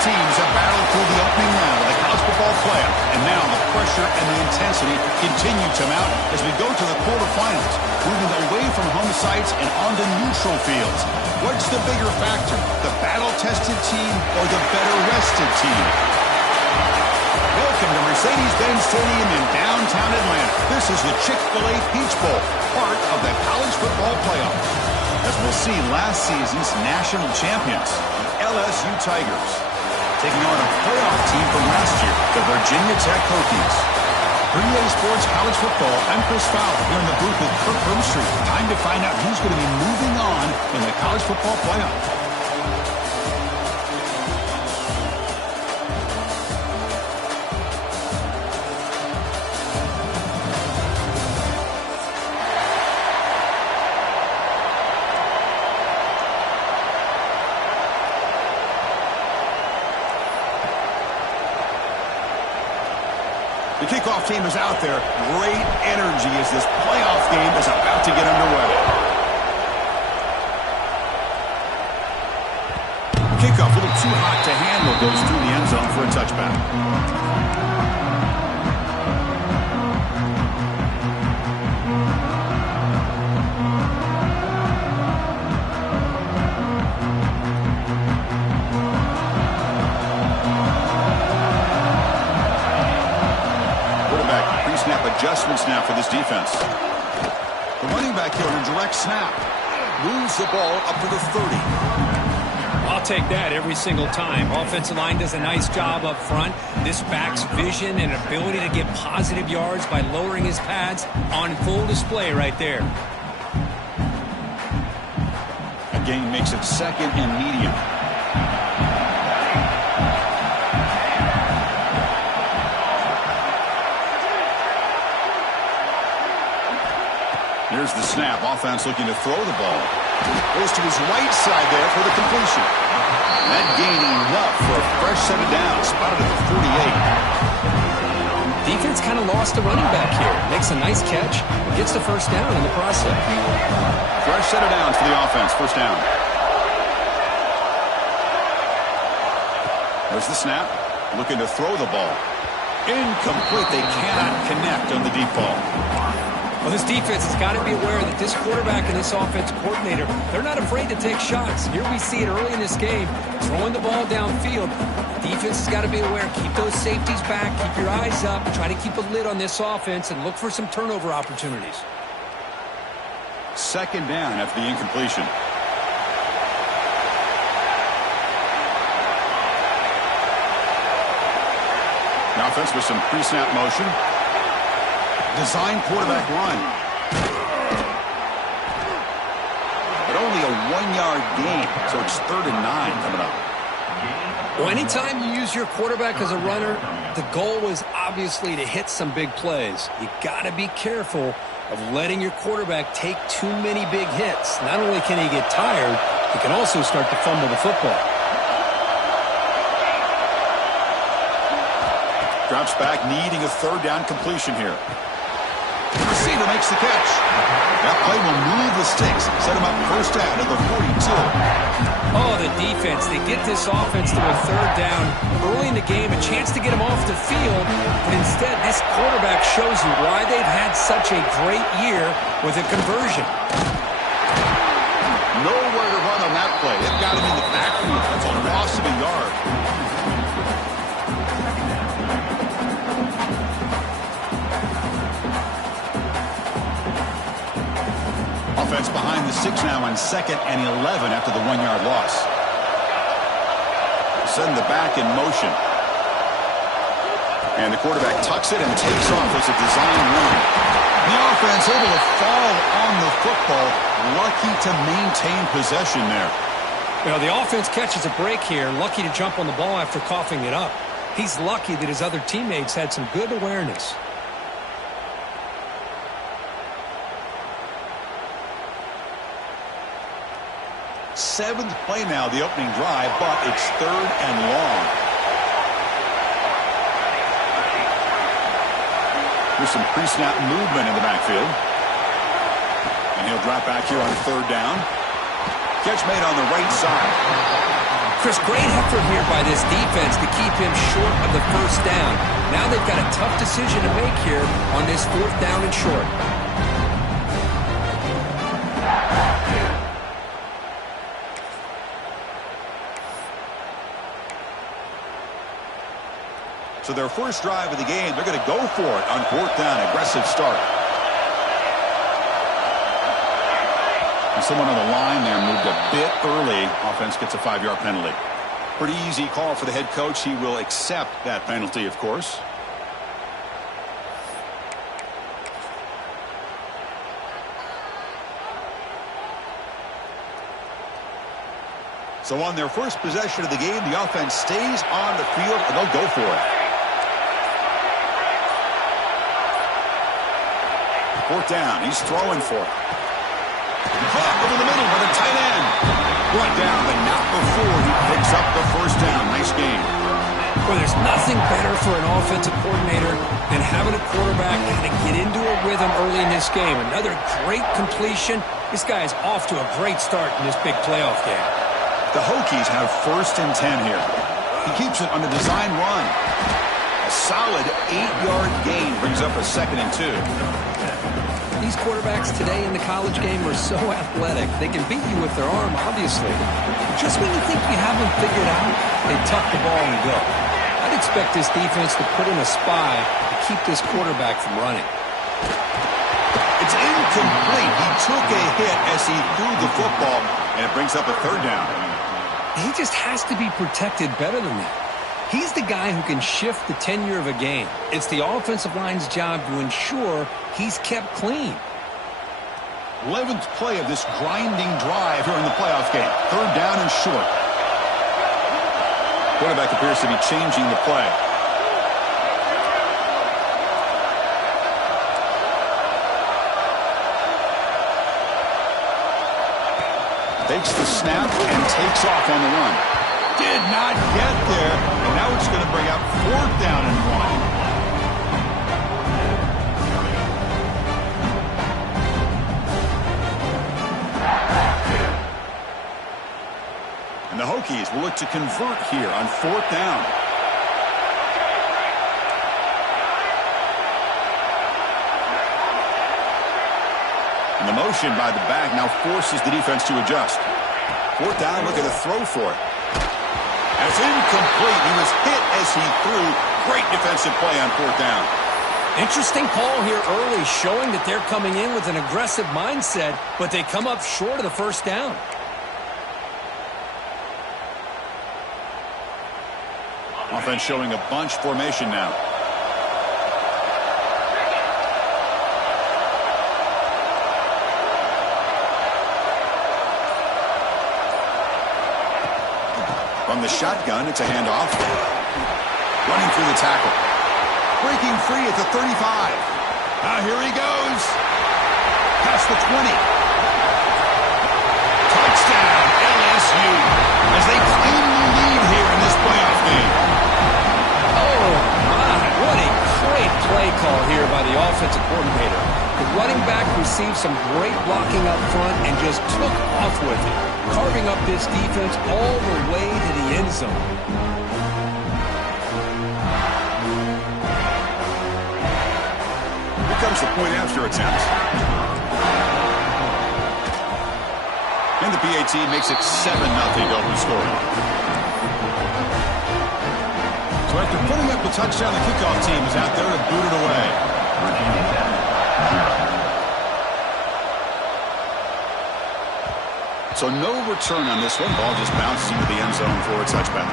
teams have battled through the opening round of the college football playoff, and now the pressure and the intensity continue to mount as we go to the quarterfinals, moving away from home sites and onto neutral fields. What's the bigger factor, the battle-tested team or the better-rested team? Welcome to Mercedes-Benz Stadium in downtown Atlanta. This is the Chick-fil-A Peach Bowl, part of the college football playoff. As we'll see, last season's national champions, the LSU Tigers, taking on a playoff team from last year, the Virginia Tech Hokies. For EA Sports College Football, I'm Chris Fowler here in the booth with Kirk Herbstreit. Time to find out who's going to be moving on in the college football playoff. The kickoff team is out there. Great energy as this playoff game is about to get underway. Kickoff, a little too hot to handle, goes through the end zone for a touchback. Adjustments now for this defense. The running back here on a direct snap moves the ball up to the 30. I'll take that every single time. Offensive line does a nice job up front. This back's vision and ability to get positive yards by lowering his pads on full display right there. A gain makes it second and medium. Here's the snap. Offense looking to throw the ball. Goes to his right side there for the completion. That gain enough for a fresh set of downs. Spotted at the 48. Defense kind of lost a running back here. Makes a nice catch. Gets the first down in the process. Fresh set of downs for the offense. First down. There's the snap. Looking to throw the ball. Incomplete. They cannot connect on the deep ball. Well, this defense has got to be aware that this quarterback and this offensive coordinator, they're not afraid to take shots. Here we see it early in this game, throwing the ball downfield. Defense has got to be aware. Keep those safeties back. Keep your eyes up. Try to keep a lid on this offense and look for some turnover opportunities. Second down after the incompletion. The offense with some pre-snap motion. Design quarterback run. But only a 1-yard gain, so it's 3rd and 9 coming up. Well, anytime you use your quarterback as a runner, the goal was obviously to hit some big plays. You got to be careful of letting your quarterback take too many big hits. Not only can he get tired, he can also start to fumble the football. Drops back, needing a 3rd down completion here. Receiver makes the catch. That play will move the sticks. Set him up first down at the 42. Oh, the defense. They get this offense to a 3rd down early in the game, a chance to get him off the field. But instead, this quarterback shows you why they've had such a great year with a conversion. Nowhere to run on that play. It got him in the backfield. That's a loss of a yard. Offense behind the 6 now on 2nd and 11 after the 1-yard loss. Send the back in motion. And the quarterback tucks it and takes off as a design run. The offense able to fall on the football. Lucky to maintain possession there. Well, the offense catches a break here. Lucky to jump on the ball after coughing it up. He's lucky that his other teammates had some good awareness. Seventh play now, the opening drive, but it's 3rd and long. There's some pre-snap movement in the backfield. And he'll drop back here on 3rd down. Catch made on the right side. Chris, great effort here by this defense to keep him short of the first down. Now they've got a tough decision to make here on this 4th down and short. So their first drive of the game, they're going to go for it on 4th down. Aggressive start. And someone on the line there moved a bit early. Offense gets a 5-yard penalty. Pretty easy call for the head coach. He will accept that penalty, of course. So on their first possession of the game, the offense stays on the field, and they'll go for it. 4th down. He's throwing for it. Caught over the middle by the tight end. Brought down, but not before he picks up the first down. Nice game. Well, there's nothing better for an offensive coordinator than having a quarterback kind of get into a rhythm early in this game. Another great completion. This guy is off to a great start in this big playoff game. The Hokies have 1st and 10 here. He keeps it on the design run. A solid 8-yard gain brings up a 2nd and 2. These quarterbacks today in the college game are so athletic. They can beat you with their arm, obviously. Just when you think you have them figured out, they tuck the ball and go. I'd expect this defense to put in a spy to keep this quarterback from running. It's incomplete. He took a hit as he threw the football, and it brings up a 3rd down. He just has to be protected better than that. He's the guy who can shift the tenure of a game. It's the offensive line's job to ensure he's kept clean. 11th play of this grinding drive here in the playoff game. 3rd down and short. Quarterback appears to be changing the play. Takes the snap and takes off on the run. Did not get there, and now it's going to bring up 4th down and 1. And the Hokies will look to convert here on 4th down. And the motion by the back now forces the defense to adjust. 4th down, look at the throw for it. That's incomplete. He was hit as he threw. Great defensive play on 4th down. Interesting call here early, showing that they're coming in with an aggressive mindset, but they come up short of the first down. Offense showing a bunch formation now. From the shotgun, it's a handoff. Running through the tackle. Breaking free at the 35. Now here he goes. Past the 20. Touchdown, LSU. As they claim the lead here in this playoff game. Oh, my. What a great play call here by the offensive coordinator. The running back received some great blocking up front and just took off with it, carving up this defense all the way to the end zone. Here comes the point after attempt. And the PAT makes it 7-0 open scoring. So after putting up the touchdown, the kickoff team is out there to boot it away. So no return on this one. Ball just bounces into the end zone for a touchback.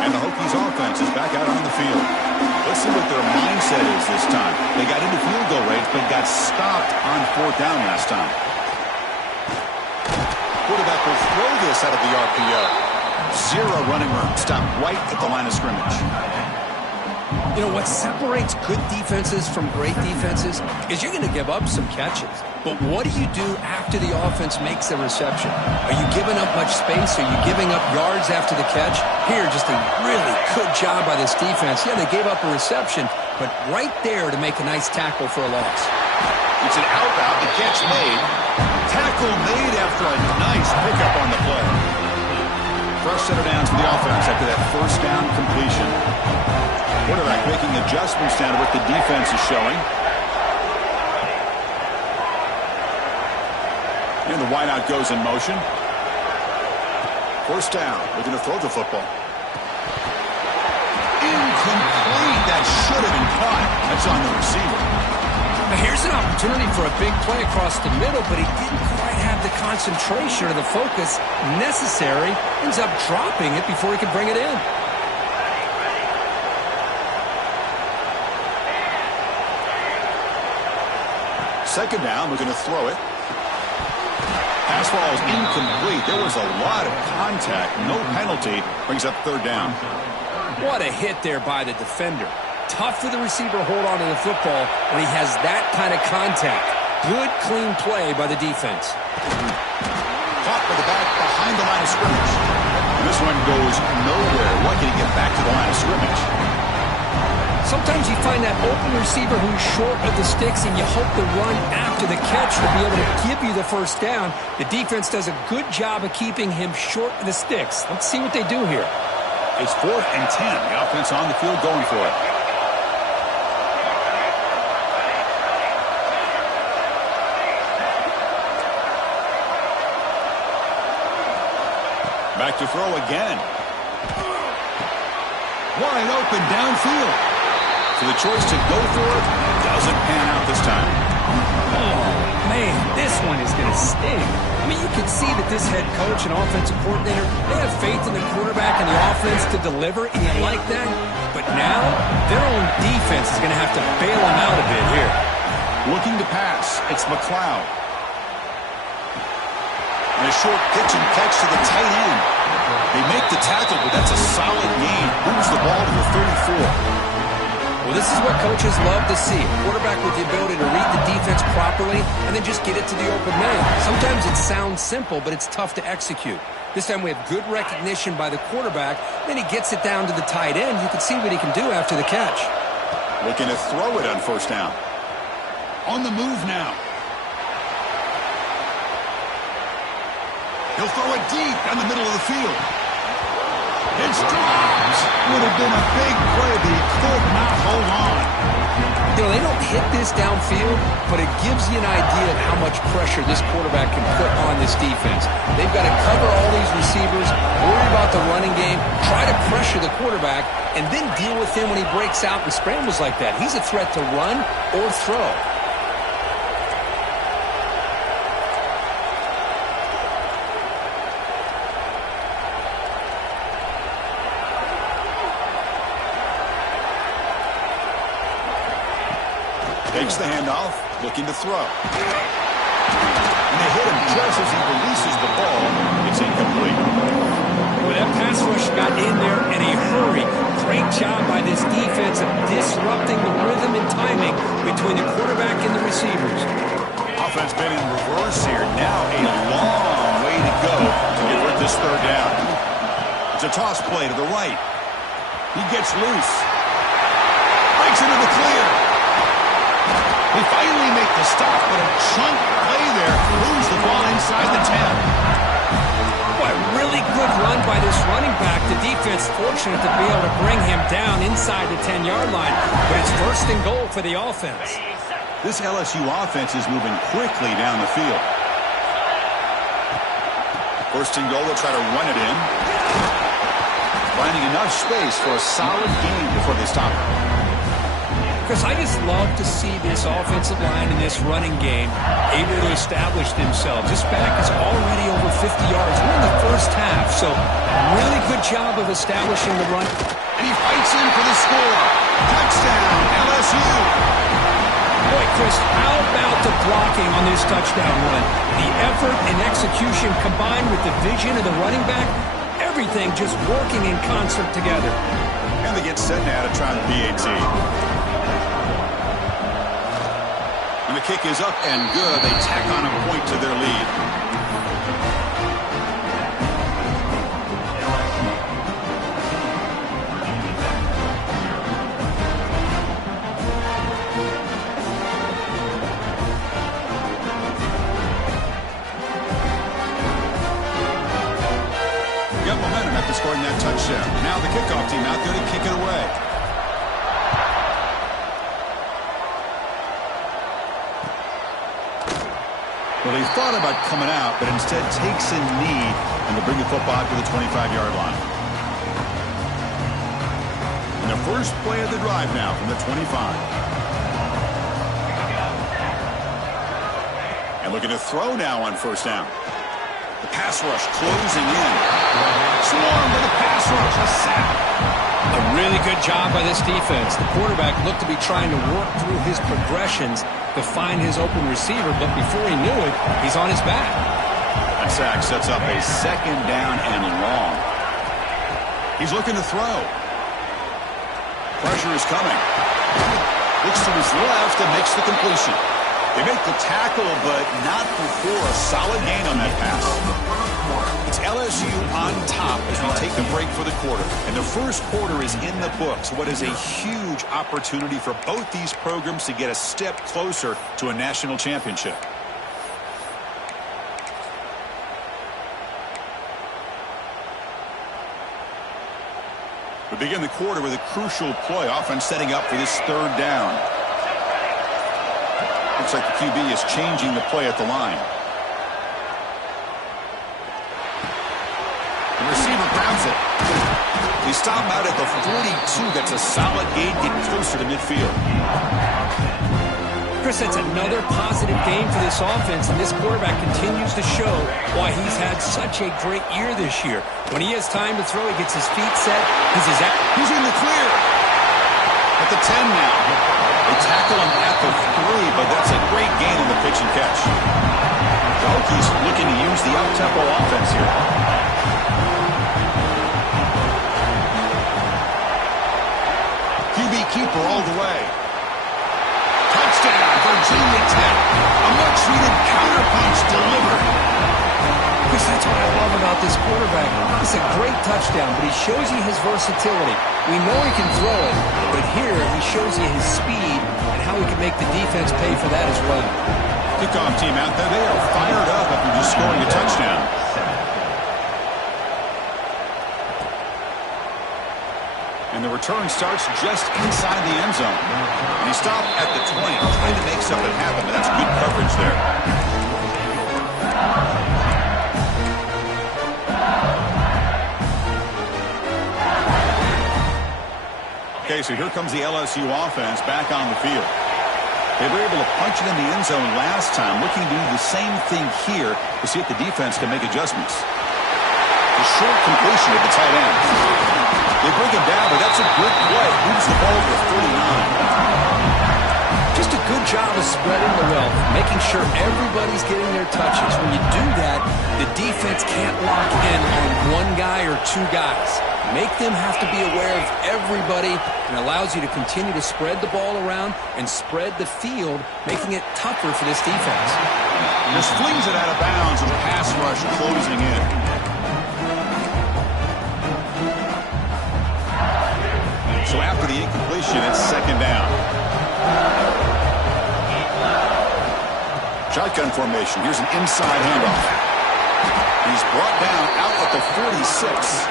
And the Hokies offense is back out on the field. Let's see what their mindset is this time. They got into field goal range, but got stopped on 4th down last time. Quarterback will throw this out of the RPO. Zero running room. Stopped right at the line of scrimmage. You know, what separates good defenses from great defenses is you're going to give up some catches. But what do you do after the offense makes a reception? Are you giving up much space? Are you giving up yards after the catch? Here, just a really good job by this defense. Yeah, they gave up a reception, but right there to make a nice tackle for a loss. It's an out-route. The catch made. Tackle made after a nice pickup on the play. Fresh set of downs for the offense after that first down completion. Quarterback making adjustments down to what the defense is showing. And the wideout goes in motion. First down. Looking to throw the football. Incomplete. That should have been caught. That's on the receiver. Now here's an opportunity for a big play across the middle, but he didn't quite have the concentration or the focus necessary. Ends up dropping it before he could bring it in. Second down, looking to throw it. Pass ball is incomplete. There was a lot of contact. No penalty. Brings up third down. What a hit there by the defender. Tough for the receiver to hold on to the football when he has that kind of contact. Good, clean play by the defense. Caught with the back behind the line of scrimmage. And this one goes nowhere. Lucky to get back to the line of scrimmage. Sometimes you find that open receiver who's short of the sticks, and you hope the run after the catch will be able to give you the first down. The defense does a good job of keeping him short of the sticks. Let's see what they do here. It's 4th and 10. The offense on the field going for it. Back to throw again. Wide open downfield. So the choice to go for it doesn't pan out this time. Oh, man, this one is going to sting. I mean, you can see that this head coach and offensive coordinator, they have faith in the quarterback and the offense to deliver, and you like that. But now, their own defense is going to have to bail them out a bit here. Looking to pass. It's McLeod. And a short pitch and catch to the tight end. They make the tackle, but that's a solid gain. Moves the ball to the 34. Well, this is what coaches love to see. A quarterback with the ability to read the defense properly and then just get it to the open man. Sometimes it sounds simple, but it's tough to execute. This time we have good recognition by the quarterback. Then he gets it down to the tight end. You can see what he can do after the catch. Looking to throw it on first down. On the move now. He'll throw it deep down the middle of the field. It's dropped. Would have been a big play, but he could not hold on. You know, they don't hit this downfield, but it gives you an idea of how much pressure this quarterback can put on this defense. They've got to cover all these receivers, worry about the running game, try to pressure the quarterback, and then deal with him when he breaks out and scrambles like that. He's a threat to run or throw. Takes the handoff, looking to throw. And they hit him just as he releases the ball. It's incomplete. Well, that pass rush got in there in a hurry. Great job by this defense of disrupting the rhythm and timing between the quarterback and the receivers. Offense been in reverse here. Now a long way to go to get this third down. It's a toss play to the right. He gets loose. Breaks into the clear. They finally make the stop, but a chunk play there moves the ball inside the 10. Boy, really good run by this running back. The defense fortunate to be able to bring him down inside the 10-yard line, but it's first and goal for the offense. This LSU offense is moving quickly down the field. First and goal, they'll try to run it in. Finding enough space for a solid gain before they stop it. Chris, I just love to see this offensive line in this running game able to establish themselves. This back is already over 50 yards. We're in the first half, so really good job of establishing the run. And he fights in for the score. Touchdown, LSU. Boy, Chris, how about the blocking on this touchdown run? The effort and execution combined with the vision of the running back, Everything just working in concert together. And they get set now to try the PAT. And the kick is up and good. They tack on a point to their lead. Scoring that touchdown. Now the kickoff team out there to kick it away. Well, he thought about coming out, but instead takes a knee and to bring the football to the 25-yard line. And the first play of the drive now from the 25. And looking to throw now on first down. The pass rush closing in. Swarm with the pass rush. A sack. A really good job by this defense. The quarterback looked to be trying to work through his progressions to find his open receiver, but before he knew it, he's on his back. That sack sets up a second down and long. He's looking to throw. Pressure is coming. Looks to his left and makes the completion. They make the tackle, but not before a solid gain on that pass. It's LSU on top as we take the break for the quarter. And the first quarter is in the books. What is a huge opportunity for both these programs to get a step closer to a national championship. We begin the quarter with a crucial play. Offense setting up for this third down. Looks like the QB is changing the play at the line. The receiver grabs it. He stopped out at the 42. That's a solid gain, getting closer to midfield. Chris, that's another positive game for this offense, and this quarterback continues to show why he's had such a great year this year. When he has time to throw, he gets his feet set. He's in the clear. At the 10 now. They tackle him at the 3, but that's a great gain in the pitch and catch. The Hokies looking to use the up-tempo offense here. QB keeper all the way. Touchdown, Virginia Tech. A much-needed counterpunch delivered. Chris, that's what I love about this quarterback. It's a great touchdown, but he shows you his versatility. We know he can throw it, but here he shows you his speed and how he can make the defense pay for that as well. Kickoff team out there, they are fired up after just scoring a touchdown. And the return starts just inside the end zone. And he stopped at the 20, trying to make something happen, but that's good coverage there. Okay, so here comes the LSU offense back on the field. They were able to punch it in the end zone last time, looking to do the same thing here to see if the defense can make adjustments. The short completion of the tight end. They bring him down, but that's a good play. Moves the ball to 39. Just a good job of spreading the wealth, making sure everybody's getting their touches. When you do that, the defense can't lock in on one guy or two guys. Make them have to be aware of everybody, and allows you to continue to spread the ball around and spread the field, making it tougher for this defense. Just flings it out of bounds, and the pass rush closing in. So after the incompletion, it's second down. Shotgun formation. Here's an inside handoff. He's brought down out at the 46.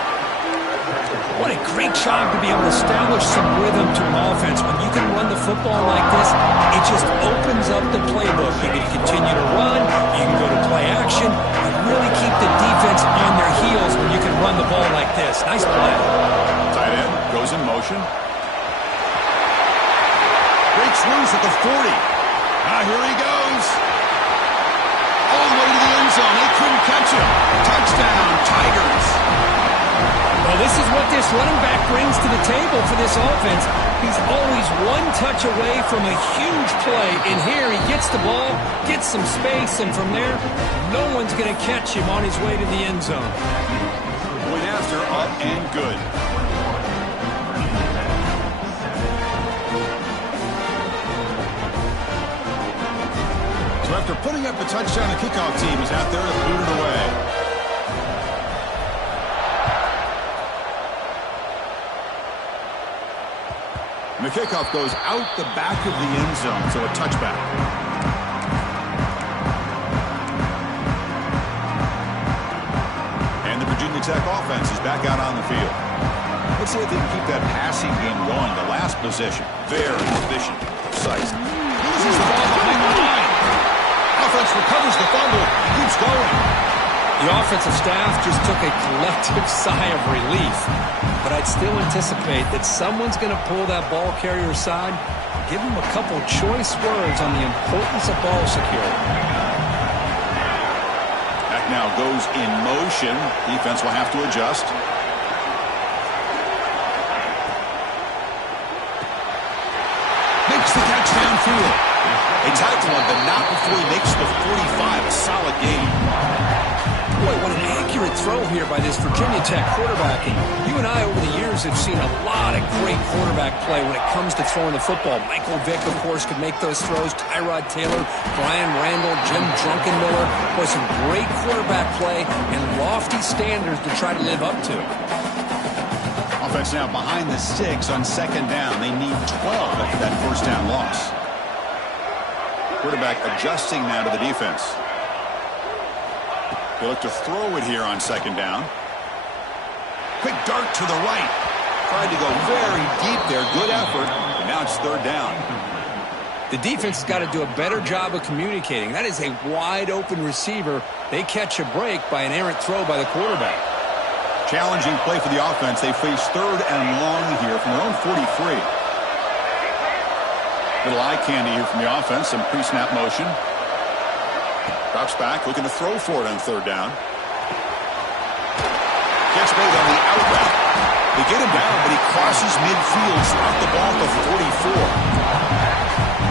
What a great job to be able to establish some rhythm to an offense. When you can run the football like this, it just opens up the playbook. You can continue to run, you can go to play action, and really keep the defense on their heels when you can run the ball like this. Nice play. Tight end goes in motion. Breaks loose at the 40. Here he goes. All the way to the end zone. They couldn't catch him. Touchdown, Tigers. Well, this is what this running back brings to the table for this offense. He's always one touch away from a huge play. And here he gets the ball, gets some space, and from there, no one's going to catch him on his way to the end zone. Boy, after, up and good. So after putting up the touchdown, the kickoff team is out there to boot it away. And the kickoff goes out the back of the end zone, so a touchback. And the Virginia Tech offense is back out on the field. Let's see if they can keep that passing game going. The last possession, very efficient, precise. Loses the ball behind the line. Offense recovers the fumble and keeps going. The offensive staff just took a collective sigh of relief. But I'd still anticipate that someone's going to pull that ball carrier aside, give him a couple choice words on the importance of ball security. That now goes in motion. Defense will have to adjust. Makes the catch downfield. A tackle him, but not before he makes the 45. A solid gain. Boy, what an accurate throw here by this Virginia Tech quarterback. And you and I over the years have seen a lot of great quarterback play when it comes to throwing the football. Michael Vick, of course, could make those throws. Tyrod Taylor, Brian Randall, Jim Druckenmiller. Boy, some great quarterback play and lofty standards to try to live up to. Offense now behind the 6 on second down. They need 12 after that first down loss. Quarterback adjusting now to the defense. They look to throw it here on second down. Quick dart to the right. Tried to go very deep there. Good effort. And now it's third down. The defense has got to do a better job of communicating. That is a wide open receiver. They catch a break by an errant throw by the quarterback. Challenging play for the offense. They face third and long here from their own 43. Little eye candy here from the offense. Some pre-snap motion. Drops back, looking to throw for it on third down. Catch made on the out route. They get him down, but he crosses midfield, out the ball to 44.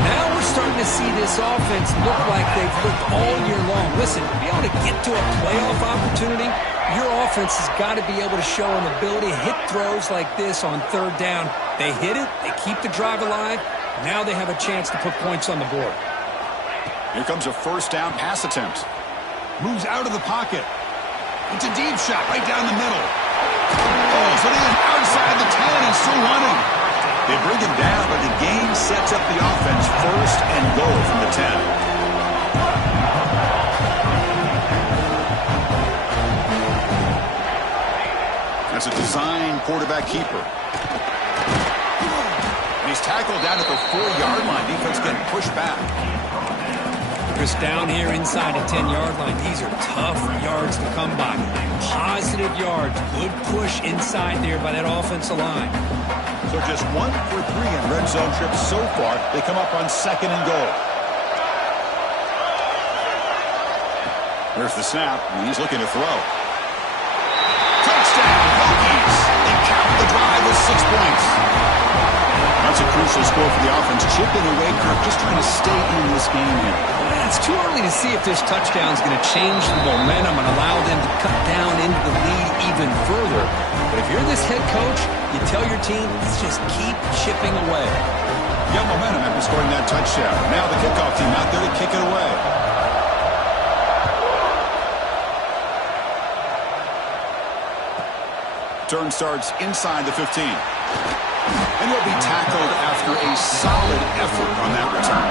Now we're starting to see this offense look like they've looked all year long. Listen, to be able to get to a playoff opportunity, your offense has got to be able to show an ability to hit throws like this on third down. They hit it, they keep the drive alive. Now they have a chance to put points on the board. Here comes a first down pass attempt. Moves out of the pocket. It's a deep shot right down the middle. Pulls it in outside the 10 and still running. They bring him down, but the game sets up the offense first and goal from the 10. That's a design quarterback keeper. And he's tackled down at the 4-yard line. Defense getting pushed back. Chris, down here inside the 10-yard line, these are tough yards to come by. Positive yards, good push inside there by that offensive line. So just 1 for 3 in red zone trips so far. They come up on second and goal. There's the snap, and he's looking to throw. Touchdown, Hokies! They cap the drive with 6 points. That's a crucial score for the offense. Chipping away, Kirk, just trying to stay in this game here. It's too early to see if this touchdown is going to change the momentum and allow them to cut down into the lead even further. But if you're this head coach, you tell your team, let's just keep chipping away. You have momentum after scoring that touchdown. Now the kickoff team out there to kick it away. Turn starts inside the 15. And he'll be tackled after a solid effort on that return.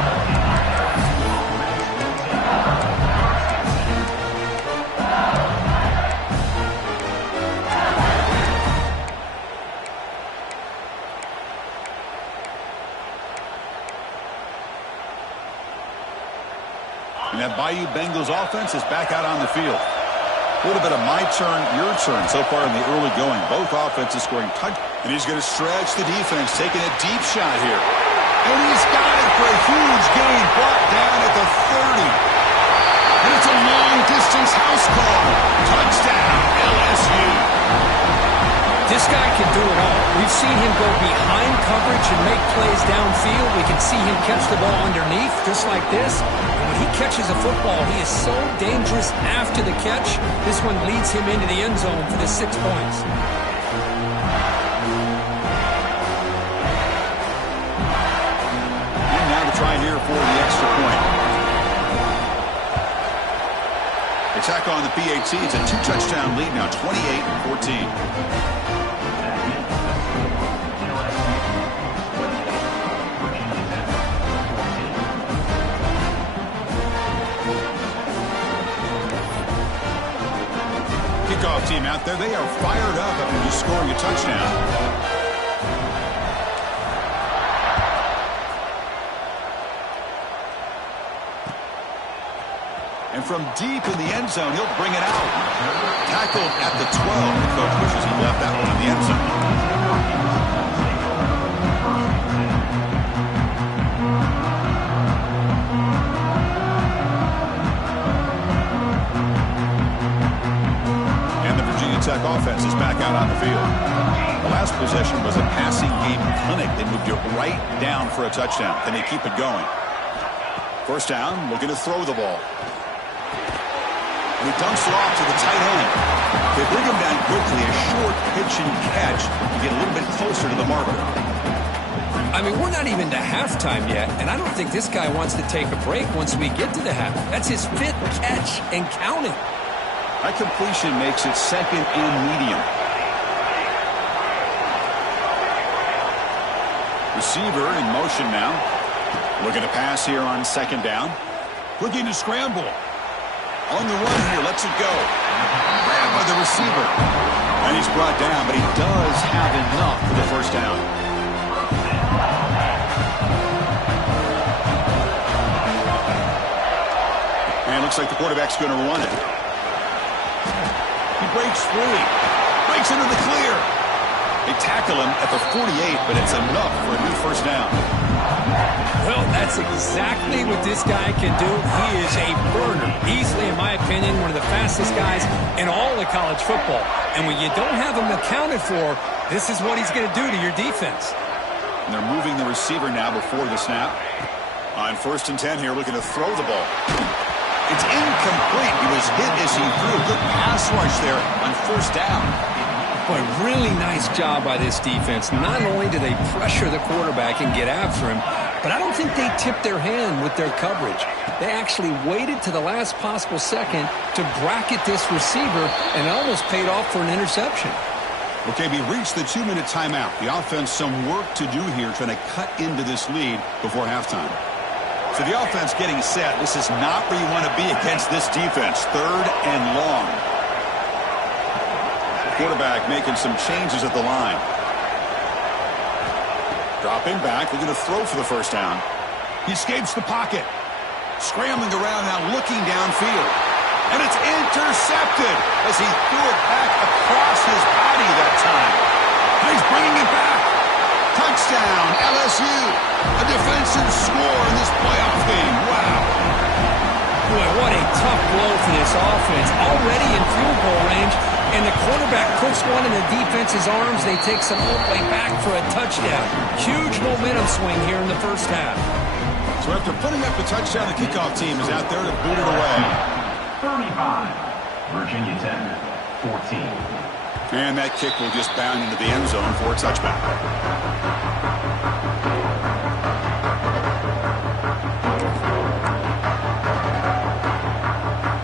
And that Bayou Bengals offense is back out on the field. A little bit of my turn, your turn so far in the early going. Both offenses scoring touch. And he's going to stretch the defense, taking a deep shot here. And he's got it for a huge gain, brought down at the 30. And it's a long-distance house call. Touchdown, LSU. This guy can do it all. We've We've seen him go behind coverage and make plays downfield. We can see him catch the ball underneath, just like this. And when he catches a football, he is so dangerous after the catch. This one leads him into the end zone for the 6 points. And now to try here for the extra point. Attack on the PAT. It's a 2-touchdown lead now, 28-14. Kickoff team out there. They are fired up after just scoring a touchdown. And from deep in the end zone, he'll bring it out. Tackled at the 12. The coach wishes he left that one in the end zone. Tech offense is back out on the field. The last possession was a passing game clinic. They moved it right down for a touchdown. Can they keep it going? First down, looking to throw the ball. And he dumps it off to the tight end. They bring him down quickly, a short pitch and catch to get a little bit closer to the marker. I mean, we're not even to halftime yet, and I don't think this guy wants to take a break once we get to the half. That's his 5th catch and counting. That completion makes it 2nd and medium. Receiver in motion now. Looking to pass here on 2nd down. Looking to scramble. On the run here, lets it go. Grabbed by the receiver. And he's brought down, but he does have enough for the first down. And looks like the quarterback's going to run it. He breaks free. Breaks into the clear. They tackle him at the 48, but it's enough for a new first down. Well, that's exactly what this guy can do. He is a burner. Easily, in my opinion, one of the fastest guys in all of college football. And when you don't have him accounted for, this is what he's going to do to your defense. And they're moving the receiver now before the snap. On 1st and 10 here, looking to throw the ball. It's incomplete. He was hit as he threw. Good pass rush there on 1st down. Boy, really nice job by this defense. Not only do they pressure the quarterback and get after him, but I don't think they tipped their hand with their coverage. They actually waited to the last possible second to bracket this receiver, and it almost paid off for an interception. Okay, we reached the 2-minute timeout. The offense some work to do here, trying to cut into this lead before halftime. So the offense getting set. This is not where you want to be against this defense. 3rd and long. Quarterback making some changes at the line. Dropping back. They're going to throw for the first down. He escapes the pocket. Scrambling around now, looking downfield. And it's intercepted as he threw it back across his body that time. And he's bringing it back. Touchdown, LSU. A defensive score in this playoff game. Wow. Boy, what a tough blow for this offense. Already in field goal range, and the quarterback puts one in the defense's arms. They take some all the way back for a touchdown. Huge momentum swing here in the first half. So after putting up the touchdown, the kickoff team is out there to boot it away. 35. Virginia Tech, 14. And that kick will just bound into the end zone for a touchback.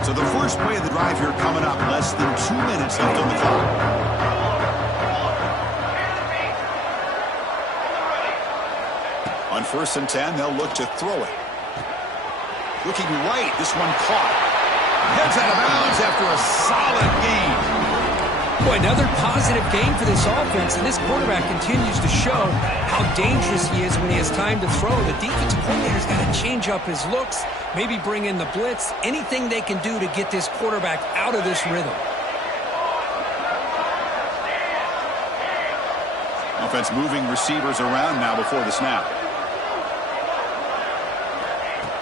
So the first play of the drive here coming up. Less than 2 minutes left on the clock. On 1st and 10, they'll look to throw it. Looking right, this one caught. Heads out of bounds after a solid gain. Boy, another positive game for this offense, and this quarterback continues to show how dangerous he is when he has time to throw. The defensive coordinator's got to change up his looks, maybe bring in the blitz, anything they can do to get this quarterback out of this rhythm. Offense moving receivers around now before the snap.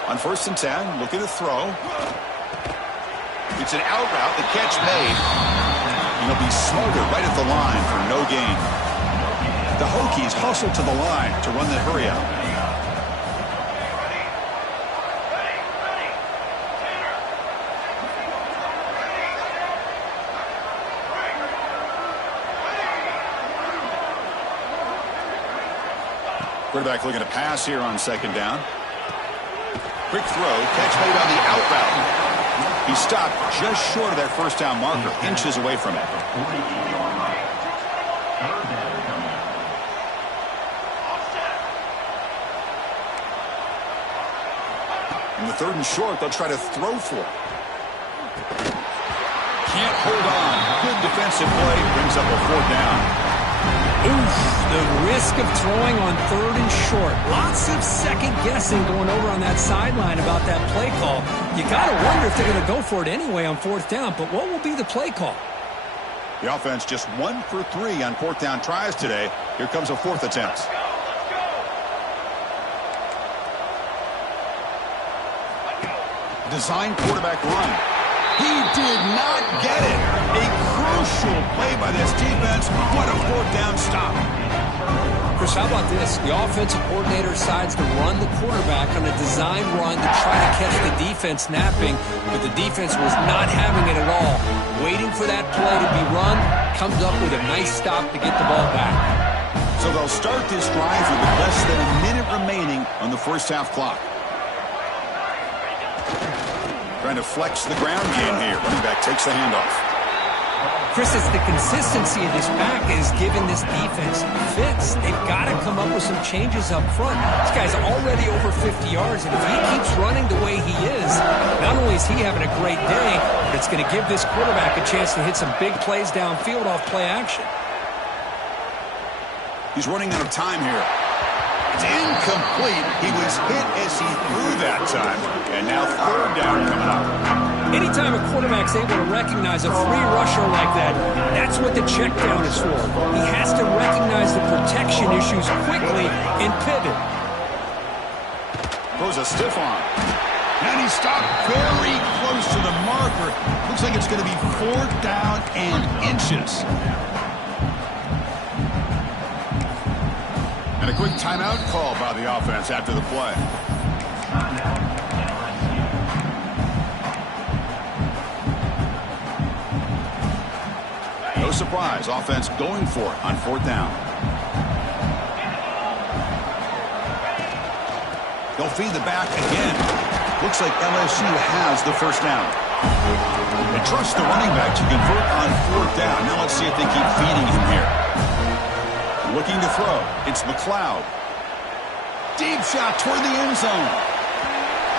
On 1st and 10, looking to throw. It's an out route, the catch made. And he'll be smothered right at the line for no gain. The Hokies hustle to the line to run the hurry out. Quarterback looking to pass here on second down. Quick throw, catch made on the out route. He stopped just short of that first down marker, inches away from it. In the third and short, they'll try to throw for it. Can't hold on. Good defensive play, brings up a fourth down. Oof, the risk of throwing on third and short. Lots of second guessing going over on that sideline about that play call. You got to wonder if they're going to go for it anyway on fourth down, but what will be the play call? The offense just 1 for 3 on fourth down tries today. Here comes a fourth attempt. Design quarterback run. He did not get it. A crucial play by this defense. What a fourth down stop. Chris, how about this? The offensive coordinator decides to run the quarterback on a design run to try to catch the defense napping, but the defense was not having it at all. Waiting for that play to be run, comes up with a nice stop to get the ball back. So they'll start this drive with less than a minute remaining on the first half clock. Trying to flex the ground game here. Running back takes the handoff. Chris, it's the consistency of this back is giving this defense fits. They've got to come up with some changes up front. This guy's already over 50 yards, and if he keeps running the way he is, not only is he having a great day, but it's going to give this quarterback a chance to hit some big plays downfield off play action. He's running out of time here. It's incomplete. He was hit as he threw that time. And now third down coming up. Anytime a quarterback's able to recognize a free rusher like that, that's what the check down is for. He has to recognize the protection issues quickly and pivot. Throws a stiff arm. And he stopped very close to the marker. Looks like it's going to be fourth down and inches. And a quick timeout call by the offense after the play. No surprise, offense going for it on fourth down. They'll feed the back again. Looks like LSU has the first down. They trust the running back to convert on fourth down. Now let's see if they keep feeding him here. Looking to throw. It's McLeod. Deep shot toward the end zone.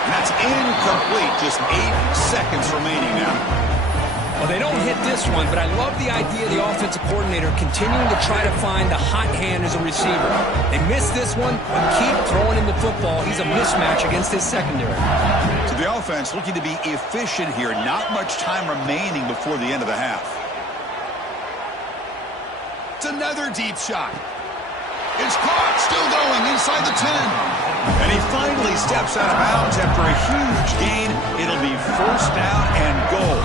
And that's incomplete. Just 8 seconds remaining now. Well, they don't hit this one, but I love the idea of the offensive coordinator continuing to try to find the hot hand as a receiver. They missed this one, but keep throwing him the football. He's a mismatch against his secondary. So the offense looking to be efficient here. Not much time remaining before the end of the half. It's another deep shot. It's caught, still going inside the 10. And he finally steps out of bounds after a huge gain. It'll be first down and goal.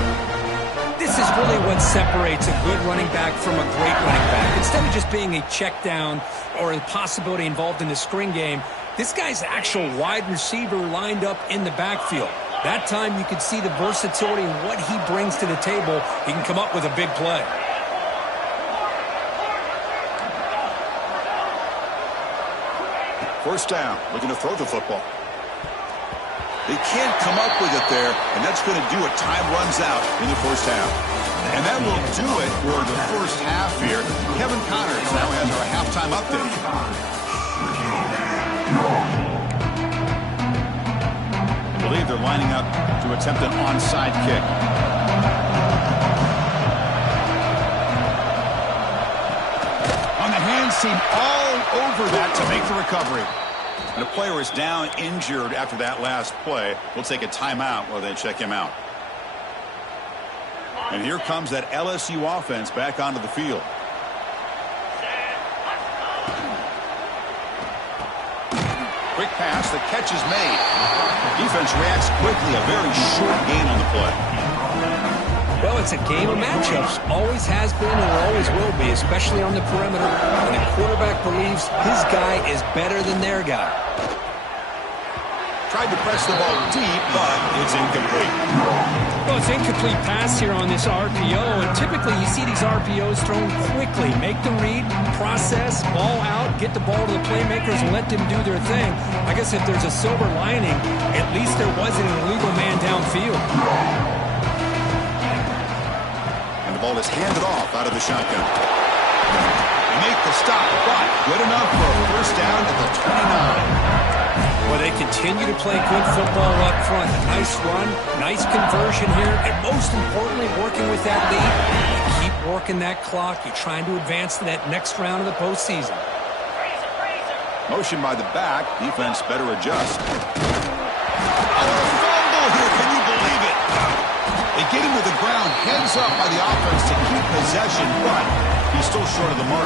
This is really what separates a good running back from a great running back. Instead of just being a check down or a possibility involved in the screen game, this guy's actual wide receiver lined up in the backfield. That time you could see the versatility and what he brings to the table. He can come up with a big play. First down, looking to throw the football. They can't come up with it there, and that's going to do it. Time runs out in the first half. And that will do it for the first half here. Kevin Connors now has our halftime update. I believe they're lining up to attempt an onside kick. On the hands team all over that to make the recovery. And the player is down injured after that last play. We'll take a timeout while they check him out. And here comes that LSU offense back onto the field. Quick pass, the catch is made. Defense reacts quickly, a very short gain on the play. Well, it's a game of matchups. Always has been and always will be, especially on the perimeter. When a quarterback believes his guy is better than their guy. Tried to press the ball deep, but it's incomplete. Well, it's incomplete pass here on this RPO, and typically you see these RPOs thrown quickly. Make the read, process, ball out, get the ball to the playmakers and let them do their thing. I guess if there's a silver lining, at least there wasn't an illegal man downfield. And the ball is handed off out of the shotgun. They make the stop, but good enough for a first down at the 29. Well, they continue to play good football up front. Nice run, nice conversion here, and most importantly, working with that lead. You keep working that clock. You're trying to advance to that next round of the postseason. Motion by the back. Defense better adjust. Oh, a fumble here. Can you believe it? They get him to the ground, heads up by the offense to keep possession, but he's still short of the mark.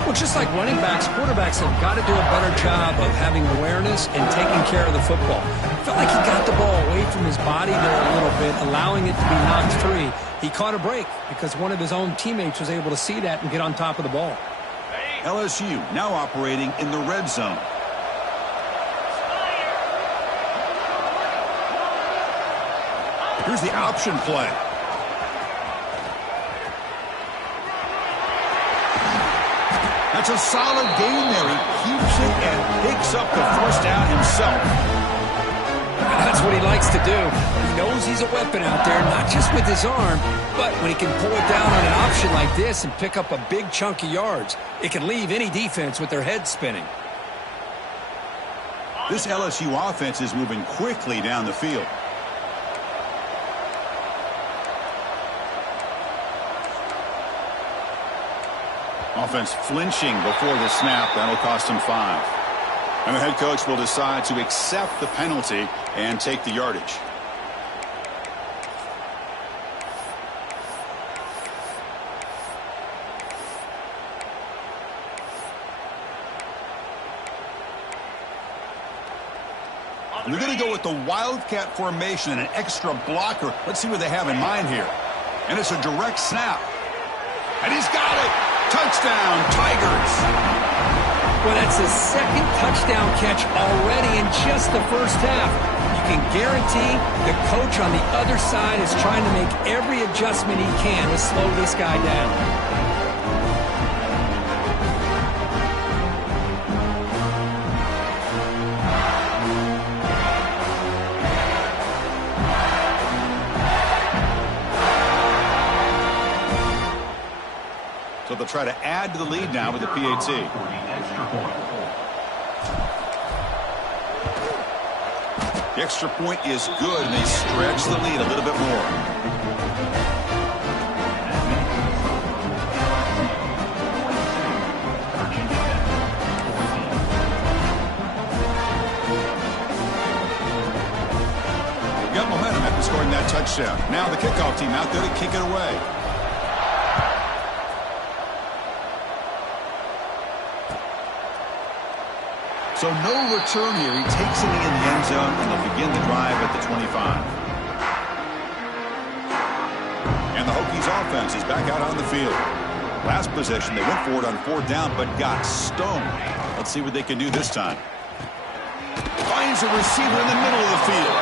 Well, just like running backs, quarterbacks have got to do a better job of having awareness and taking care of the football. Felt like he got the ball away from his body there a little bit, allowing it to be knocked free. He caught a break because one of his own teammates was able to see that and get on top of the ball. LSU now operating in the red zone. Here's the option play. That's a solid gain there. He keeps it and picks up the first down himself. That's what he likes to do. He knows he's a weapon out there, not just with his arm, but when he can pull it down on an option like this and pick up a big chunk of yards, it can leave any defense with their head spinning. This LSU offense is moving quickly down the field. Offense flinching before the snap. That'll cost him 5. And the head coach will decide to accept the penalty and take the yardage. We're going to go with the Wildcat formation and an extra blocker. Let's see what they have in mind here. And it's a direct snap. And he's got it. Touchdown, Tigers. Well, that's his second touchdown catch already in just the first half. You can guarantee the coach on the other side is trying to make every adjustment he can to slow this guy down. So they'll try to add to the lead now with the PAT. The extra point is good, and they stretch the lead a little bit more. Got momentum after scoring that touchdown. Now the kickoff team out there to kick it away. So no return here. He takes it in the end zone, and they'll begin the drive at the 25. And the Hokies offense is back out on the field. Last possession, they went for it on 4th down, but got stoned. Let's see what they can do this time. Finds a receiver in the middle of the field.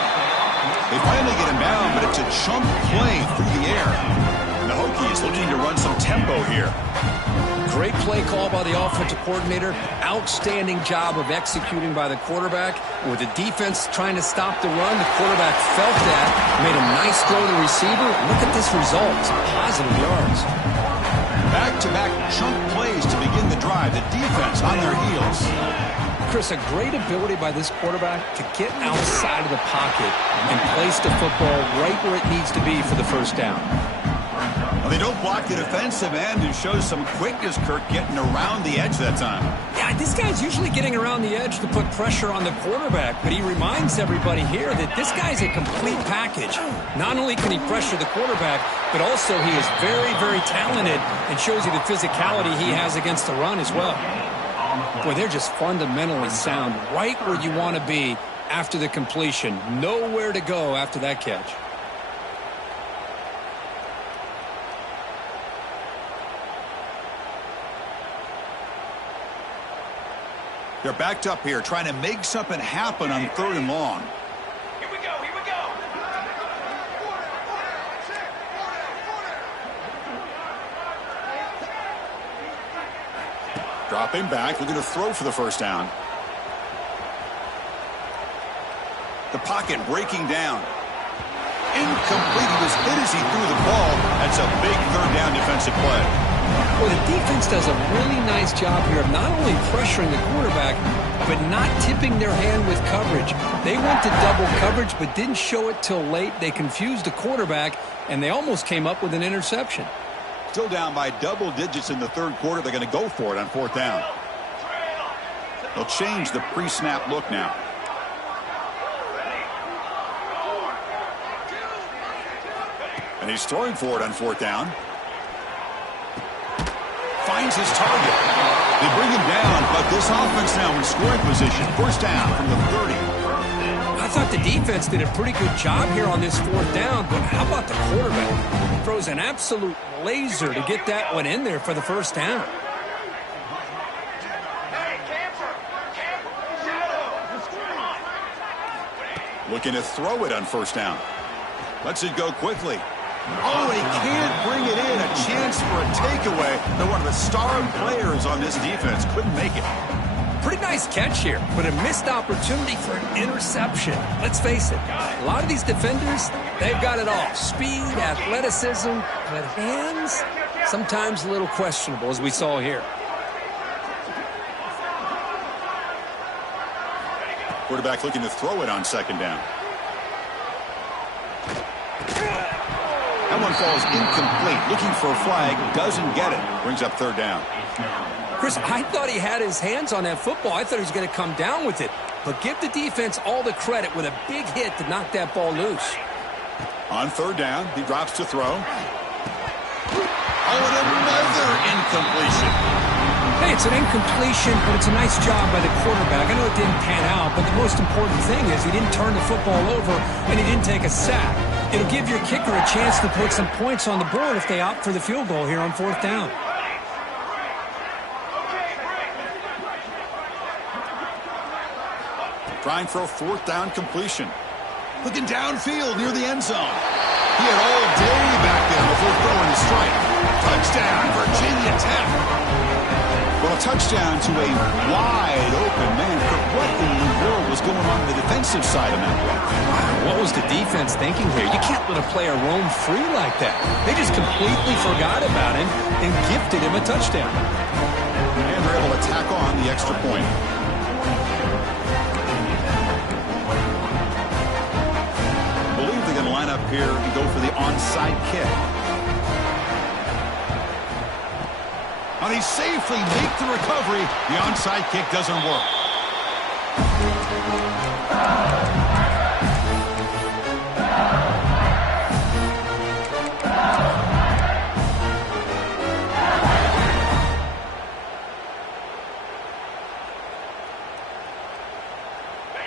They finally get him down, but it's a chunk play through the air. And the Hokies looking to run some tempo here. Great play call by the offensive coordinator. Outstanding job of executing by the quarterback. With the defense trying to stop the run, the quarterback felt that, made a nice throw to the receiver. Look at this result. Some positive yards. Back-to-back chunk plays to begin the drive. The defense on their heels. Chris, a great ability by this quarterback to get outside of the pocket and place the football right where it needs to be for the first down. Well, they don't block the defensive end and shows some quickness, Kirk, getting around the edge that time. Yeah, this guy's usually getting around the edge to put pressure on the quarterback, but he reminds everybody here that this guy's a complete package. Not only can he pressure the quarterback, but also he is very, very talented and shows you the physicality he has against the run as well. Boy, they're just fundamentally sound, right where you want to be after the completion. Nowhere to go after that catch. They're backed up here, trying to make something happen on 3rd and long. Here we go, here we go. Dropping back, looking to throw for the first down. The pocket breaking down. Incomplete. He was hit as he threw the ball. That's a big 3rd down defensive play. Well, the defense does a really nice job here of not only pressuring the quarterback, but not tipping their hand with coverage. They went to double coverage, but didn't show it till late. They confused the quarterback, and they almost came up with an interception. Still down by double digits in the 3rd quarter. They're going to go for it on 4th down. They'll change the pre-snap look now. And he's throwing for it on 4th down. Finds his target. They bring him down, but this offense now in scoring position. First down from the 30. I thought the defense did a pretty good job here on this 4th down, but how about the quarterback? He throws an absolute laser to get that one in there for the first down. Looking to throw it on 1st down. Lets it go quickly. Oh, he can't bring it in. A chance for a takeaway. They're one of the star players on this defense. Couldn't make it. Pretty nice catch here, but a missed opportunity for an interception. Let's face it, a lot of these defenders, they've got it all. Speed, athleticism, but hands, sometimes a little questionable, as we saw here. Quarterback looking to throw it on 2nd down. That one falls incomplete. Looking for a flag. Doesn't get it. Brings up 3rd down. Chris, I thought he had his hands on that football. I thought he was going to come down with it. But give the defense all the credit with a big hit to knock that ball loose. On 3rd down, he drops to throw. Oh, and another incompletion. Hey, it's an incompletion, but it's a nice job by the quarterback. I know it didn't pan out, but the most important thing is he didn't turn the football over and he didn't take a sack. It'll give your kicker a chance to put some points on the board if they opt for the field goal here on 4th down. Trying for a 4th down completion. Looking downfield near the end zone. He had all day back there before throwing the strike. Touchdown, Virginia Tech. Well, a touchdown to a wide open man. What in the world was going on the defensive side of that play? Wow, what was the defense thinking here? You can't let a player roam free like that. They just completely forgot about him and gifted him a touchdown. And they're able to tack on the extra point. I believe they're going to line up here and go for the onside kick. Now they safely make the recovery. The onside kick doesn't work.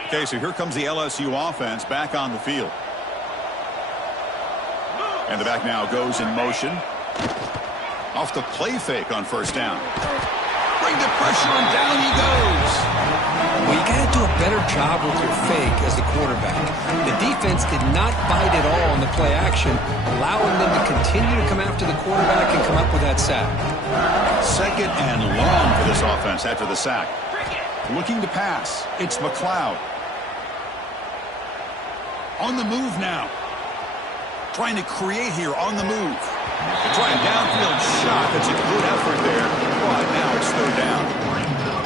Okay, so here comes the LSU offense back on the field. And the back now goes in motion. Off the play fake on 1st down. Bring the pressure and down he goes. Well, you got to do a better job with your fake as the quarterback. The defense did not bite at all on the play action, allowing them to continue to come after the quarterback and come up with that sack. 2nd and long for this offense after the sack. Looking to pass. It's McLeod. On the move now. Trying to create here on the move. Trying downfield shot. That's a good effort there. But now it's 3rd down.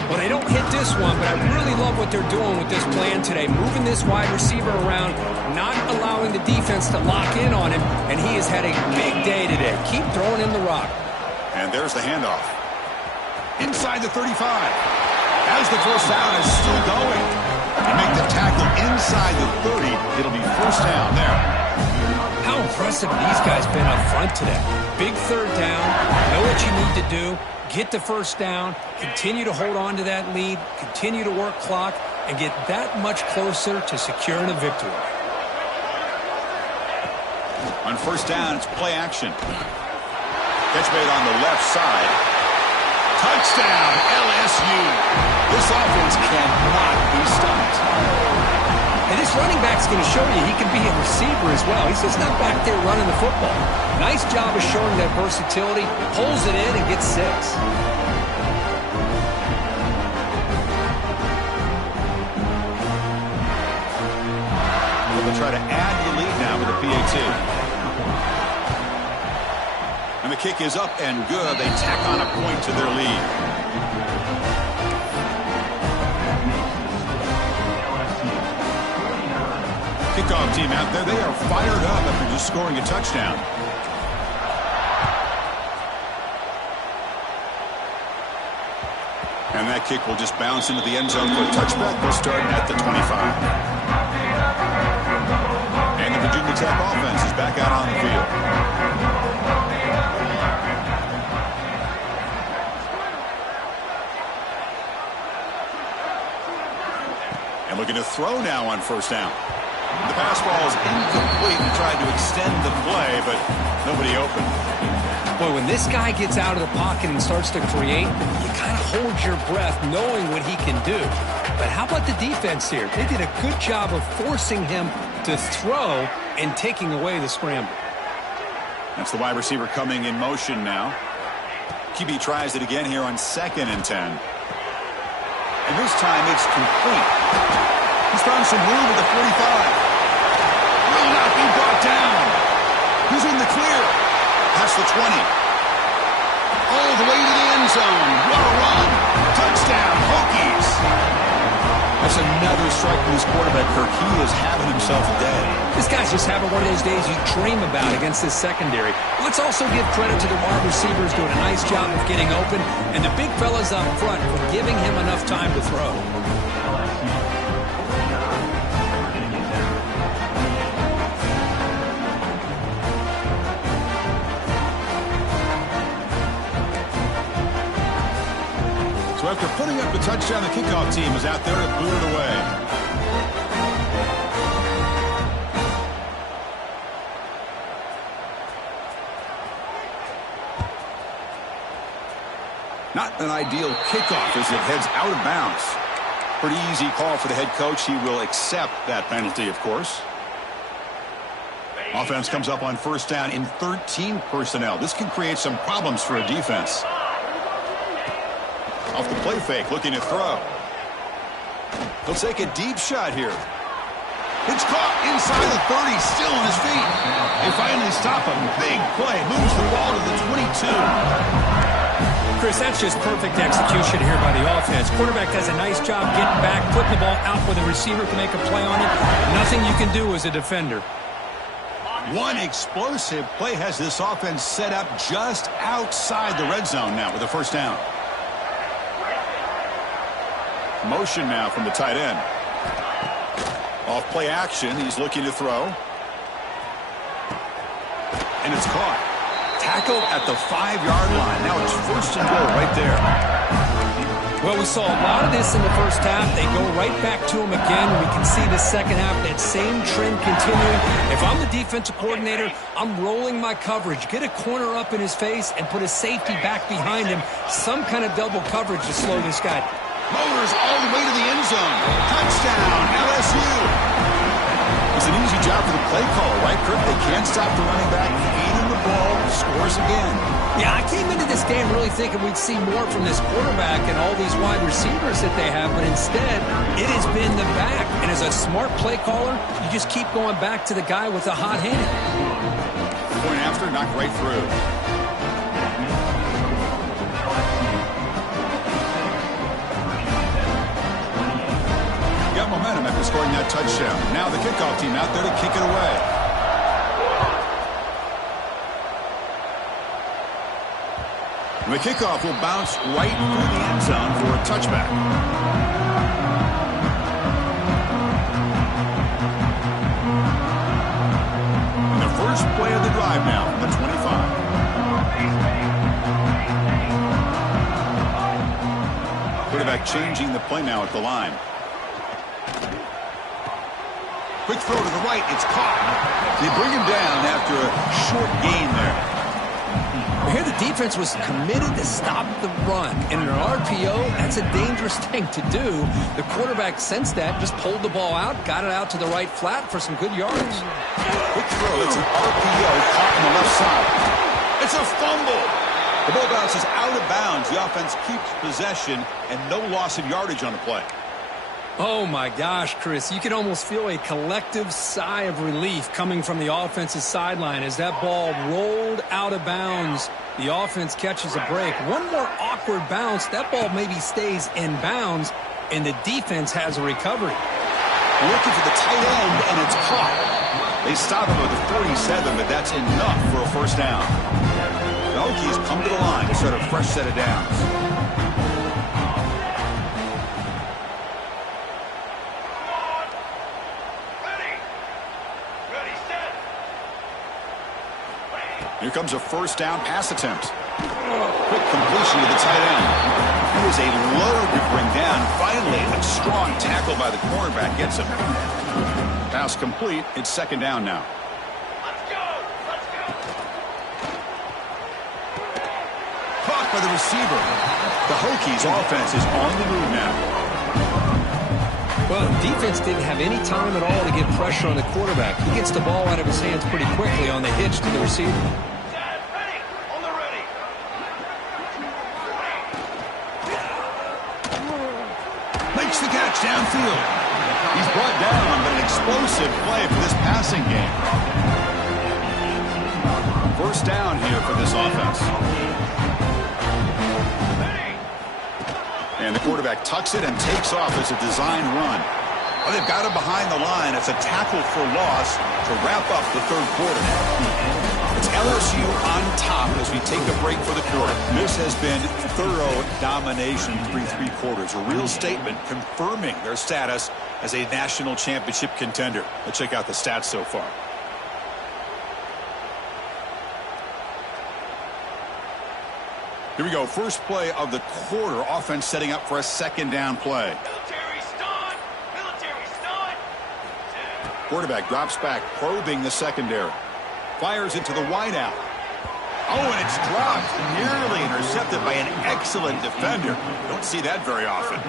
Well, they don't hit this one, but I really love what they're doing with this plan today. Moving this wide receiver around, not allowing the defense to lock in on him, and he has had a big day today. Keep throwing him the rock. And there's the handoff. Inside the 35. As the first down is still going. They make the tackle inside the 30. It'll be 1st down there. How impressive have these guys been up front today? Big 3rd down. Know what you need to do. Get the 1st down. Continue to hold on to that lead. Continue to work clock. And get that much closer to securing a victory. On 1st down, it's play action. Catch made on the left side. Touchdown, LSU. This offense cannot be stopped. And this running back's going to show you he can be a receiver as well. He's just not back there running the football. Nice job of showing that versatility. Pulls it in and gets 6. They'll try to add the lead now with a PAT. And the kick is up and good. They tack on a point to their lead. Kickoff team out there, they are fired up after just scoring a touchdown. And that kick will just bounce into the end zone for a touchback. They'll start at the 25. And the Virginia Tech offense is back out on the field. And looking to throw now on first down. The pass ball is incomplete and tried to extend the play, but nobody open. Boy, when this guy gets out of the pocket and starts to create, you kind of hold your breath knowing what he can do. But how about the defense here? They did a good job of forcing him to throw and taking away the scramble. That's the wide receiver coming in motion now. QB tries it again here on 2nd and 10. And this time it's complete. He's found some room at the 45. Will not be brought down. He's in the clear. Past the 20. All the way to the end zone. What a run. Touchdown, Hokies. That's another strike from this quarterback, Kirk. He is having himself a day. This guy's just having one of those days you dream about against this secondary. Let's also give credit to the wide receivers doing a nice job of getting open, and the big fellas up front for giving him enough time to throw. So after putting up the touchdown, the kickoff team is out there to boot it away. Not an ideal kickoff as it heads out of bounds. Pretty easy call for the head coach. He will accept that penalty, of course. Offense comes up on first down in 13 personnel. This can create some problems for a defense. Off the play fake, looking to throw. He'll take a deep shot here. It's caught inside the 30, still on his feet. They finally stop him. Big play, moves the ball to the 22. Chris, that's just perfect execution here by the offense. Quarterback does a nice job getting back, putting the ball out where the receiver can make a play on it. Nothing you can do as a defender. One explosive play has this offense set up just outside the red zone now with a first down. Motion now from the tight end. Off play action, he's looking to throw. And it's caught. Tackled at the 5-yard line. Now it's first and goal right there. Well, we saw a lot of this in the first half. They go right back to him again. We can see the second half, that same trend continuing. If I'm the defensive coordinator, I'm rolling my coverage. Get a corner up in his face and put a safety back behind him. Some kind of double coverage to slow this guy. Motors all the way to the end zone. Touchdown, LSU. It's an easy job for the play caller, right, Kirk? They can't stop the running back. Feed him the ball, scores again. Yeah, I came into this game really thinking we'd see more from this quarterback and all these wide receivers that they have, but instead, it has been the back. And as a smart play caller, you just keep going back to the guy with the hot hand. Point after, knocked right through. Got momentum after scoring that touchdown. Now the kickoff team out there to kick it away. The kickoff will bounce right through the end zone for a touchback. And the first play of the drive now from the 25. Quarterback changing the play now at the line. Quick throw to the right. It's caught. They bring him down after a short gain there. Here the defense was committed to stop the run. And in an RPO, that's a dangerous thing to do. The quarterback sensed that, just pulled the ball out, got it out to the right flat for some good yards. Quick throw. It's an RPO caught on the left side. It's a fumble. The ball bounces out of bounds. The offense keeps possession and no loss of yardage on the play. Oh, my gosh, Chris. You can almost feel a collective sigh of relief coming from the offensive sideline as that ball rolled out of bounds. The offense catches a break. One more awkward bounce. That ball maybe stays in bounds, and the defense has a recovery. Looking for the tight end, and it's caught. They stop him at the 47, but that's enough for a first down. The Hokies come to the line to start a fresh set of downs. Here comes a first down pass attempt. Quick completion to the tight end. He was a load to bring down. Finally, a strong tackle by the cornerback gets him. Pass complete. It's second down now. Let's go! Let's go! Caught by the receiver. The Hokies offense is on the move now. Well, the defense didn't have any time at all to get pressure on the quarterback. He gets the ball out of his hands pretty quickly on the hitch to the receiver. Dad, ready! On the ready! Makes the catch downfield. He's brought down, but an explosive play for this passing game. First down here for this offense. And the quarterback tucks it and takes off as a design run. Oh, they've got him behind the line. It's a tackle for loss to wrap up the third quarter. It's LSU on top as we take a break for the quarter. This has been thorough domination through three quarters. A real statement confirming their status as a national championship contender. Let's check out the stats so far. Here we go. First play of the quarter. Offense setting up for a second down play. Military stun! Military stun! Quarterback drops back, probing the secondary. Fires into the wideout. Oh, and it's dropped. Nearly intercepted by an excellent defender. Don't see that very often.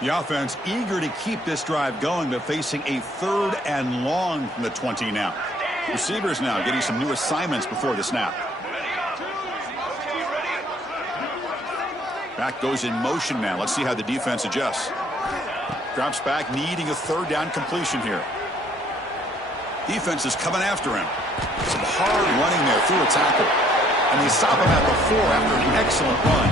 The offense eager to keep this drive going, but facing a third and long from the 20 now. Receivers now getting some new assignments before the snap. Okay, ready? Back goes in motion now. Let's see how the defense adjusts. Drops back, needing a third down completion here. Defense is coming after him. Some hard running there through a tackle. And they stop him at the 4 after an excellent run.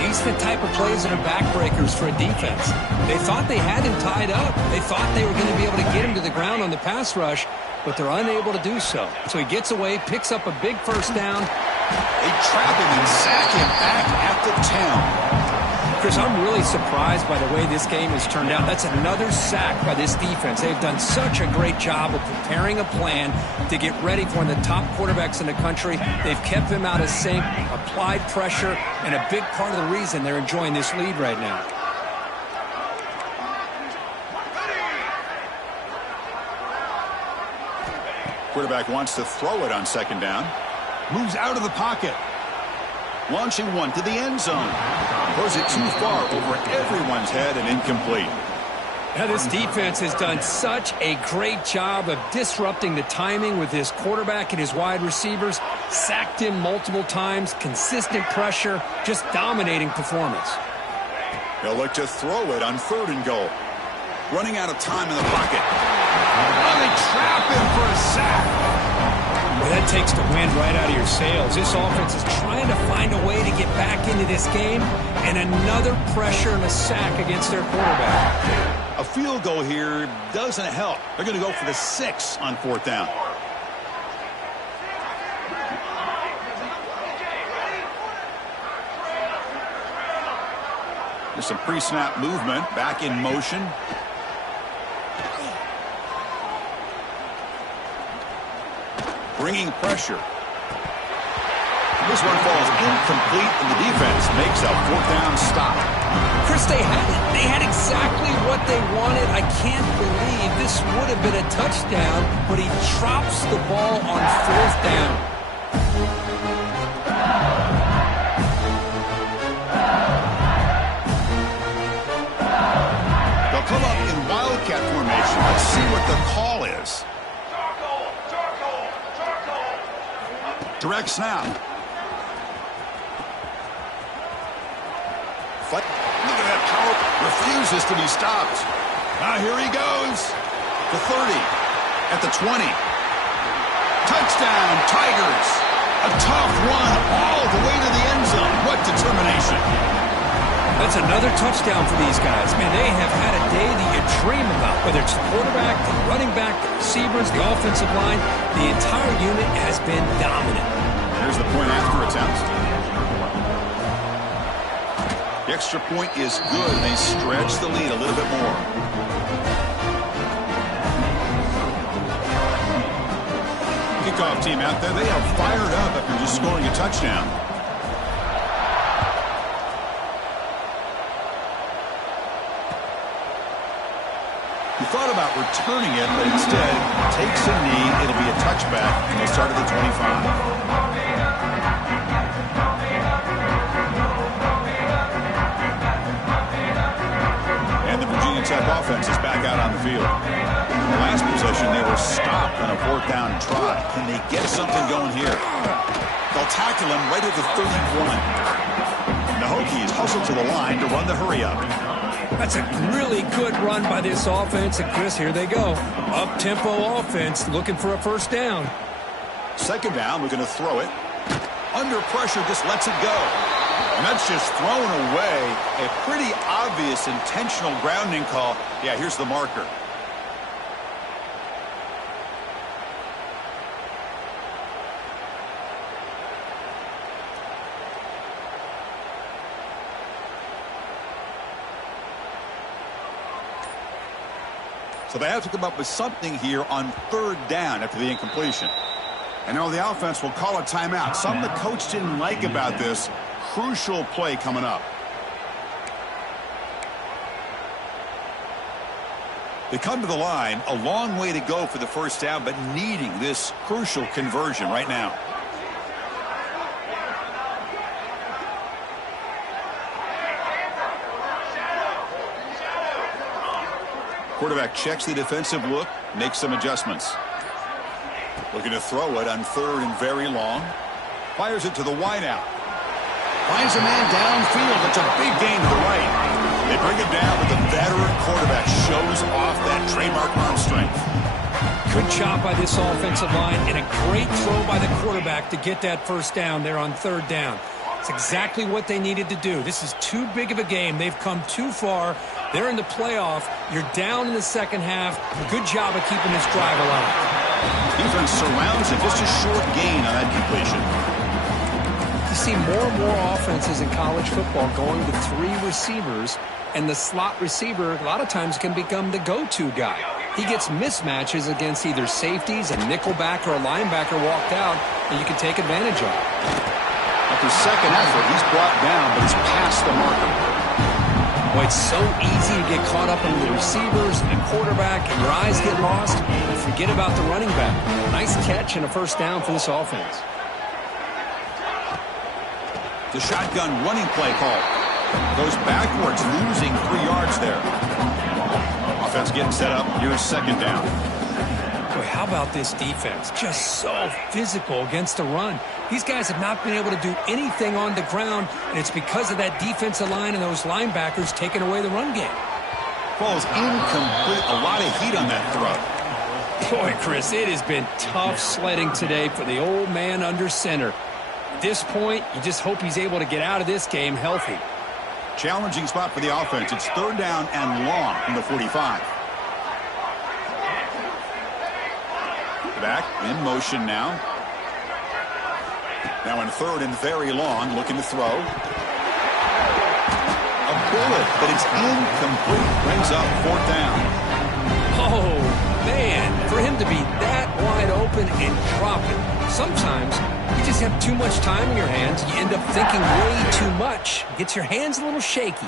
These are the type of plays that are backbreakers for a defense. They thought they had him tied up. They thought they were going to be able to get him to the ground on the pass rush, but they're unable to do so. So he gets away, picks up a big first down. They trap him and sack him back at the 10. Chris, I'm really surprised by the way this game has turned out. That's another sack by this defense. They've done such a great job of preparing a plan to get ready for one of the top quarterbacks in the country. They've kept him out of sync, applied pressure, and a big part of the reason they're enjoying this lead right now. Quarterback wants to throw it on second down. Moves out of the pocket. Launching one to the end zone. Throws it too far over everyone's head and incomplete. Now this defense has done such a great job of disrupting the timing with his quarterback and his wide receivers. Sacked him multiple times. Consistent pressure. Just dominating performance. They'll look to throw it on third and goal. Running out of time in the pocket. Oh, they trap him for a sack. Well, that takes the wind right out of your sails. This offense is trying to find a way to get back into this game, and another pressure and a sack against their quarterback. A field goal here doesn't help. They're going to go for the 6 on fourth down. There's some pre-snap movement. Back in motion. Bringing pressure. This one falls incomplete, and the defense makes a fourth down stop. Chris, they had it. They had exactly what they wanted. I can't believe this would have been a touchdown, but he drops the ball on fourth down. They'll come up in Wildcat formation. Let's see what the call is. Direct snap. Look at that power. Refuses to be stopped. Now here he goes. The 30. At the 20. Touchdown, Tigers. A tough one all the way to the end zone. What determination. That's another touchdown for these guys. Man, they have had a day that you dream about. Whether it's the quarterback, the running back, the receivers, the offensive line, the entire unit has been dominant. Here's the point after attempt. The extra point is good. They stretch the lead a little bit more. Kickoff team out there. They are fired up after just scoring a touchdown. He thought about returning it, but instead takes a knee. It'll be a touchback, and they'll start at the 25. Tech offense is back out on the field. In the last possession, they were stopped on a fourth down try. Can they get something going here? They'll tackle him right at the 31. The Hokies hustle to the line to run the hurry up. That's a really good run by this offense. And Chris, here they go. Up-tempo offense looking for a first down. Second down, we're going to throw it. Under pressure, just lets it go. And that's just thrown away. A pretty obvious intentional grounding call. Yeah, here's the marker. So they have to come up with something here on third down after the incompletion. I know the offense will call a timeout. Something the coach didn't like about this. Crucial play coming up. They come to the line, a long way to go for the first down, but needing this crucial conversion right now. Quarterback checks the defensive look, makes some adjustments. Looking to throw it on third and very long. Fires it to the wideout. Finds a man downfield. It's a big gain to the right. They bring it down, but the veteran quarterback shows off that trademark arm strength. Good job by this offensive line and a great throw by the quarterback to get that first down there on third down. It's exactly what they needed to do. This is too big of a game. They've come too far. They're in the playoff. You're down in the second half. Good job of keeping this drive alive. Defense surrounds it. Just a short gain on that completion. You see more and more offenses in college football going to three receivers, and the slot receiver a lot of times can become the go-to guy. He gets mismatches against either safeties, a nickelback, or a linebacker walked out, and you can take advantage of it. After second effort, he's brought down, but he's past the marker. Boy, it's so easy to get caught up in the receivers and the quarterback, and your eyes get lost, and forget about the running back. Nice catch and a first down for this offense. The shotgun running play call. Goes backwards, losing 3 yards there. Offense getting set up. Here's second down. Boy, how about this defense? Just so physical against the run. These guys have not been able to do anything on the ground, and it's because of that defensive line and those linebackers taking away the run game. Falls incomplete. A lot of heat on that throw. Boy, Chris, it has been tough sledding today for the old man under center. At this point, you just hope he's able to get out of this game healthy. Challenging spot for the offense. It's third down and long from the 45. Back in motion now. Now in third and very long, looking to throw. A bullet, but it's incomplete. Brings up fourth down. Oh, man, for him to be that wide open and drop it. Sometimes you just always have too much time in your hands. You end up thinking way too much. Gets your hands a little shaky.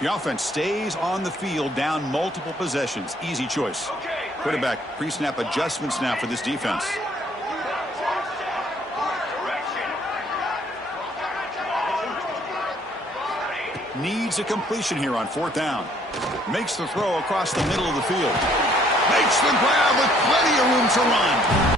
The offense stays on the field down multiple possessions. Easy choice. Okay, ready. Quarterback pre-snap adjustments now for this defense. Needs a completion here on 4th down. Makes the throw across the middle of the field. Makes the grab with plenty of room to run.